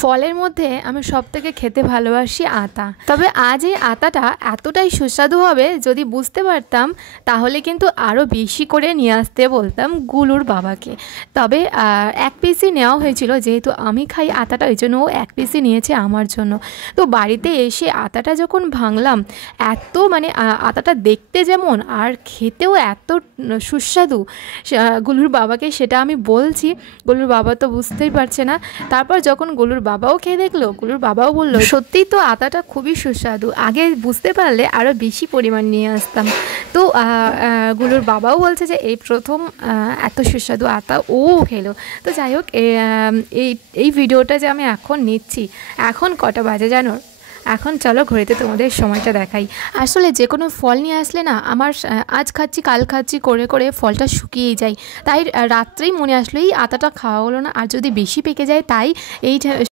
ফলের মধ্যে আমি সবথেকে খেতে ভালোবাসি আতা। তবে আজ এই আতাটা এতটাই সুস্বাদু হবে যদি বুঝতে পারতাম তাহলে কিন্তু আরও বেশি করে নিয়ে আসতে বলতাম গুলুর বাবাকে। তবে 1 পিসই নেওয়া হয়েছিল, যেহেতু আমি খাই আতাটা ওই জন্য ও 1 পিসই নিয়েছে আমার জন্য। তো বাড়িতে এসে আতাটা যখন ভাঙলাম, এত মানে আতাটা দেখতে যেমন আর খেতেও এত সুস্বাদু গুলুর বাবাকে, সেটা আমি বলছি। গুলুর বাবা তো বুঝতেই পারছে না। তারপর যখন গুলুর বাবাও খেয়ে দেখলো, গুলুর বাবাও বলল সত্যিই তো আতাটা খুবই সুস্বাদু, আগে বুঝতে পারলে আরও বেশি পরিমাণ নিয়ে আসতাম। তো গুলুর বাবাও বলছে যে এই প্রথম এত সুস্বাদু আতা ও খেলো। তো যাই হোক, এই ভিডিওটা যে আমি এখন নিচ্ছি, এখন কটা বাজে জানো? এখন চলো ঘড়িতে তোমাদের সময়টা দেখাই। আসলে যে কোনো ফল নিয়ে আসলে না আমার আজ খাচ্ছি কাল খাচ্ছি করে করে ফলটা শুকিয়েই যায়। তাই রাত্রেই মনে আসলো এই আতাটা খাওয়া হলো না, আর যদি বেশি পেকে যায় তাই এই